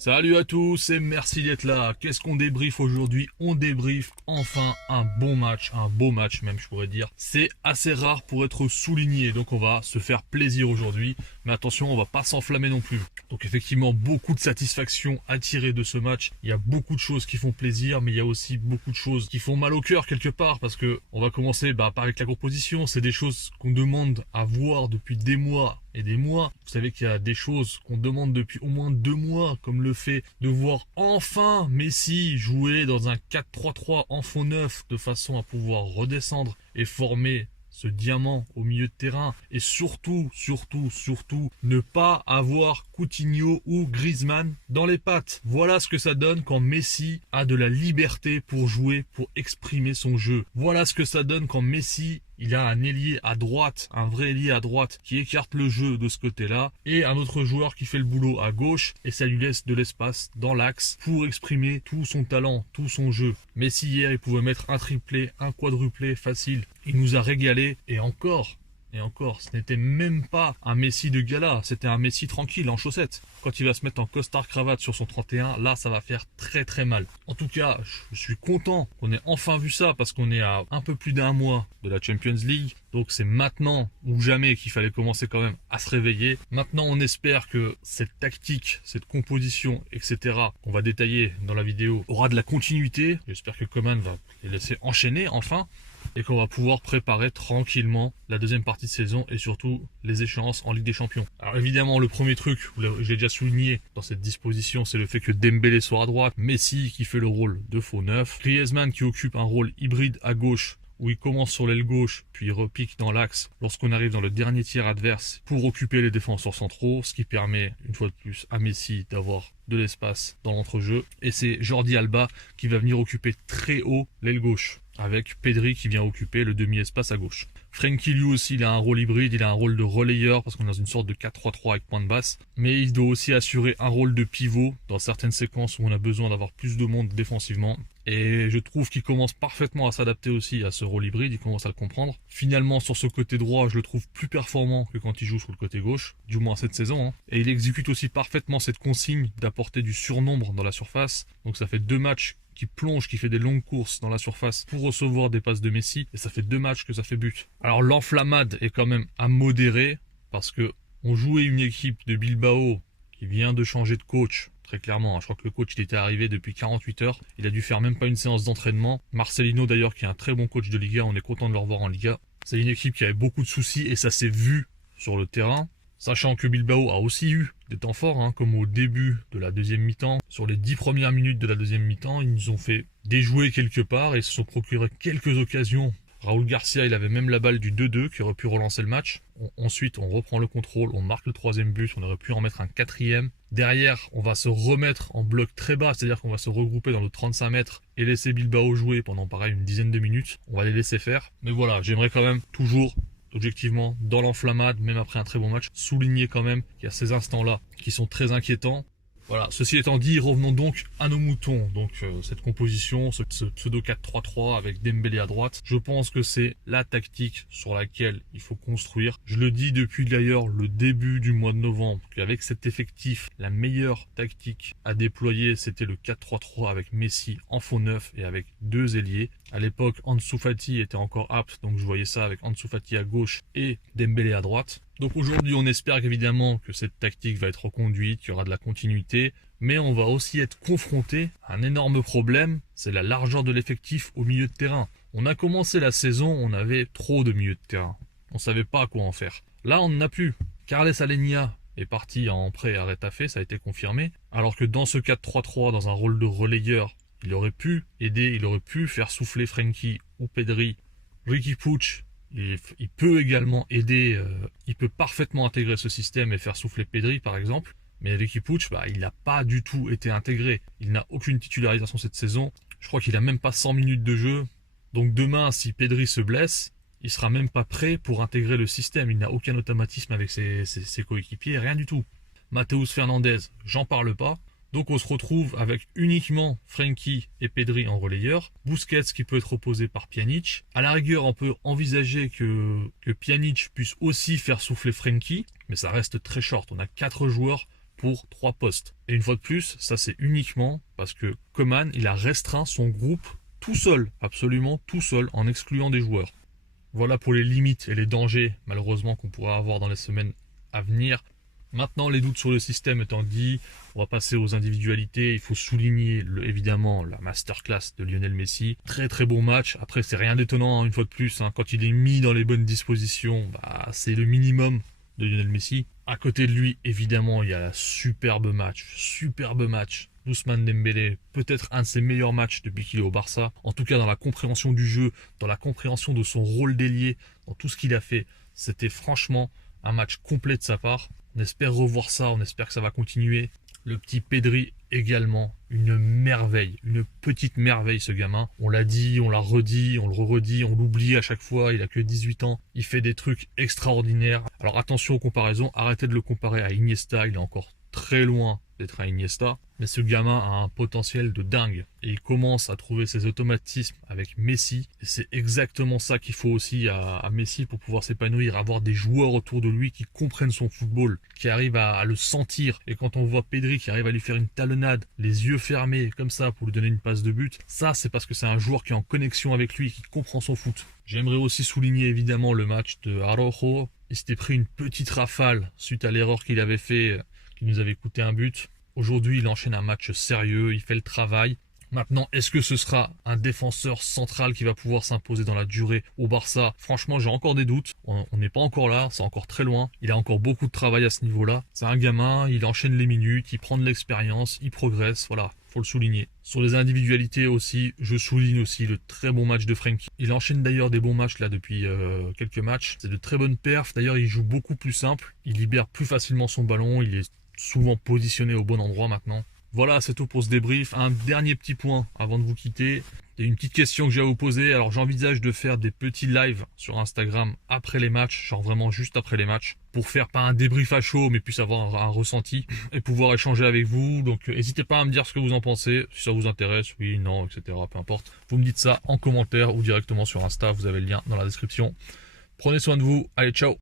Salut à tous et merci d'être là. Qu'est-ce qu'on débriefe aujourd'hui? On débriefe enfin un bon match, un beau match même je pourrais dire. C'est assez rare pour être souligné, donc on va se faire plaisir aujourd'hui. Mais attention, on va pas s'enflammer non plus. Donc effectivement, beaucoup de satisfaction à tirer de ce match. Il y a beaucoup de choses qui font plaisir, mais il y a aussi beaucoup de choses qui font mal au cœur quelque part. Parce que on va commencer par avec la composition. C'est des choses qu'on demande à voir depuis des mois et des mois. Vous savez qu'il y a des choses qu'on demande depuis au moins 2 mois, comme le fait de voir enfin Messi jouer dans un 4-3-3 en fond neuf de façon à pouvoir redescendre et former ce diamant au milieu de terrain, et surtout, ne pas avoir Coutinho ou Griezmann dans les pattes. Voilà ce que ça donne quand Messi a de la liberté pour jouer, pour exprimer son jeu. Voilà ce que ça donne quand Messi il a un ailier à droite, un vrai ailier à droite qui écarte le jeu de ce côté-là et un autre joueur qui fait le boulot à gauche, et ça lui laisse de l'espace dans l'axe pour exprimer tout son talent, tout son jeu. Messi hier, il pouvait mettre un triplé, un quadruplé facile. Il nous a régalé et encore, ce n'était même pas un Messi de gala, c'était un Messi tranquille en chaussettes. Quand il va se mettre en costard-cravate sur son 31, là ça va faire très très mal. En tout cas, je suis content qu'on ait enfin vu ça parce qu'on est à un peu plus d'1 mois de la Champions League. Donc c'est maintenant ou jamais qu'il fallait commencer quand même à se réveiller. Maintenant on espère que cette tactique, cette composition, etc. qu'on va détailler dans la vidéo aura de la continuité. J'espère que Coman va les laisser enchaîner enfin, et qu'on va pouvoir préparer tranquillement la deuxième partie de saison et surtout les échéances en Ligue des Champions. Alors évidemment, le premier truc, je l'ai déjà souligné dans cette disposition, c'est le fait que Dembélé soit à droite, Messi qui fait le rôle de faux neuf, Griezmann qui occupe un rôle hybride à gauche, où il commence sur l'aile gauche, puis il repique dans l'axe lorsqu'on arrive dans le dernier tiers adverse pour occuper les défenseurs centraux, ce qui permet une fois de plus à Messi d'avoir de l'espace dans l'entrejeu. Et c'est Jordi Alba qui va venir occuper très haut l'aile gauche, avec Pedri qui vient occuper le demi-espace à gauche. Frenkie lui aussi, il a un rôle hybride, il a un rôle de relayeur parce qu'on est dans une sorte de 4-3-3 avec pointe basse, mais il doit aussi assurer un rôle de pivot dans certaines séquences où on a besoin d'avoir plus de monde défensivement. Et je trouve qu'il commence parfaitement à s'adapter aussi à ce rôle hybride, il commence à le comprendre. Finalement, sur ce côté droit, je le trouve plus performant que quand il joue sur le côté gauche, du moins cette saison. Et il exécute aussi parfaitement cette consigne d'apporter du surnombre dans la surface. Donc ça fait 2 matchs qui plonge, qui fait des longues courses dans la surface pour recevoir des passes de Messi, et ça fait 2 matchs que ça fait but. Alors l'enflammade est quand même à modérer, parce que on jouait une équipe de Bilbao qui vient de changer de coach, très clairement. Je crois que le coach il était arrivé depuis 48 heures, il a dû faire même pas une séance d'entraînement. Marcelino d'ailleurs, qui est un très bon coach de Liga, on est content de le revoir en Liga. C'est une équipe qui avait beaucoup de soucis et ça s'est vu sur le terrain. Sachant que Bilbao a aussi eu des temps forts, comme au début de la deuxième mi-temps. Sur les 10 premières minutes de la deuxième mi-temps, ils nous ont fait déjouer quelque part et se sont procuré quelques occasions. Raúl Garcia, il avait même la balle du 2-2 qui aurait pu relancer le match. Ensuite, on reprend le contrôle, on marque le 3e but, on aurait pu en mettre un 4e. Derrière, on va se remettre en bloc très bas, c'est-à-dire qu'on va se regrouper dans le 35 mètres et laisser Bilbao jouer pendant pareil une dizaine de minutes. On va les laisser faire. Mais voilà, j'aimerais quand même toujours, objectivement, dans l'enflammade, même après un très bon match, souligner quand même qu'il y a ces instants-là qui sont très inquiétants. Voilà, ceci étant dit, revenons donc à nos moutons. Donc cette composition, ce pseudo 4-3-3 avec Dembélé à droite, je pense que c'est la tactique sur laquelle il faut construire. Je le dis depuis d'ailleurs le début du mois de novembre, qu'avec cet effectif, la meilleure tactique à déployer, c'était le 4-3-3 avec Messi en faux neuf et avec 2 ailiers. À l'époque, Ansu Fati était encore apte, donc je voyais ça avec Ansu Fati à gauche et Dembélé à droite. Donc aujourd'hui, on espère évidemment que cette tactique va être reconduite, qu'il y aura de la continuité, mais on va aussi être confronté à un énorme problème, c'est la largeur de l'effectif au milieu de terrain. On a commencé la saison, on avait trop de milieu de terrain. On savait pas quoi en faire. Là, on n'en a plus. Carles Alenia est parti en prêt à Retafe, ça a été confirmé, alors que dans ce 4-3-3, dans un rôle de relayeur, il aurait pu aider, il aurait pu faire souffler Frenkie ou Pedri. Riqui Puig, il peut également aider, il peut parfaitement intégrer ce système et faire souffler Pedri par exemple. Mais Riqui Puig, il n'a pas du tout été intégré. Il n'a aucune titularisation cette saison. Je crois qu'il n'a même pas 100 minutes de jeu. Donc demain, si Pedri se blesse, il sera même pas prêt pour intégrer le système. Il n'a aucun automatisme avec ses coéquipiers, rien du tout. Matheus Fernandez, j'en parle pas. Donc on se retrouve avec uniquement Frenkie et Pedri en relayeur, Busquets qui peut être opposé par Pjanic. À la rigueur, on peut envisager que Pjanic puisse aussi faire souffler Frenkie, mais ça reste très short. On a 4 joueurs pour 3 postes. Et une fois de plus, ça c'est uniquement parce que Koeman, il a restreint son groupe tout seul, absolument tout seul, en excluant des joueurs. Voilà pour les limites et les dangers, malheureusement, qu'on pourra avoir dans les semaines à venir. Maintenant, les doutes sur le système étant dit, on va passer aux individualités. Il faut souligner évidemment la masterclass de Lionel Messi. Très très bon match. Après, c'est rien d'étonnant, une fois de plus. Quand il est mis dans les bonnes dispositions, c'est le minimum de Lionel Messi. À côté de lui, évidemment, il y a la superbe match. Ousmane Dembélé, peut-être un de ses meilleurs matchs depuis qu'il est au Barça. En tout cas, dans la compréhension du jeu, dans la compréhension de son rôle d'ailier, dans tout ce qu'il a fait, c'était franchement un match complet de sa part. On espère revoir ça, on espère que ça va continuer. Le petit Pedri également, une merveille, une petite merveille ce gamin. On l'a dit, on l'a redit, on le redit, on l'oublie à chaque fois, il a que 18 ans. Il fait des trucs extraordinaires. Alors attention aux comparaisons, arrêtez de le comparer à Iniesta, il est encore très loin d'être un Iniesta, mais ce gamin a un potentiel de dingue et il commence à trouver ses automatismes avec Messi et c'est exactement ça qu'il faut aussi à Messi pour pouvoir s'épanouir, avoir des joueurs autour de lui qui comprennent son football, qui arrivent à le sentir. Et quand on voit Pedri qui arrive à lui faire une talonnade, les yeux fermés comme ça pour lui donner une passe de but, ça c'est parce que c'est un joueur qui est en connexion avec lui, qui comprend son foot. J'aimerais aussi souligner évidemment le match de Araujo. Il s'était pris une petite rafale suite à l'erreur qu'il avait fait, qui nous avait coûté un but. Aujourd'hui, il enchaîne un match sérieux, il fait le travail. Maintenant, est-ce que ce sera un défenseur central qui va pouvoir s'imposer dans la durée au Barça? Franchement, j'ai encore des doutes. On n'est pas encore là, c'est encore très loin. Il a encore beaucoup de travail à ce niveau-là. C'est un gamin, il enchaîne les minutes, il prend de l'expérience, il progresse, voilà, faut le souligner. Sur les individualités aussi, je souligne aussi le très bon match de Frenkie. Il enchaîne d'ailleurs des bons matchs là depuis quelques matchs. C'est de très bonnes perfs. D'ailleurs, il joue beaucoup plus simple. Il libère plus facilement son ballon. Il est souvent positionné au bon endroit maintenant. Voilà, c'est tout pour ce débrief. Un dernier petit point avant de vous quitter. Il y a une petite question que j'ai à vous poser. Alors j'envisage de faire des petits lives sur Instagram après les matchs, genre vraiment juste après les matchs, pour faire pas un débrief à chaud, mais plus avoir un ressenti et pouvoir échanger avec vous. Donc n'hésitez pas à me dire ce que vous en pensez, si ça vous intéresse, oui, non, etc. Peu importe. Vous me dites ça en commentaire ou directement sur Insta, vous avez le lien dans la description. Prenez soin de vous, allez ciao!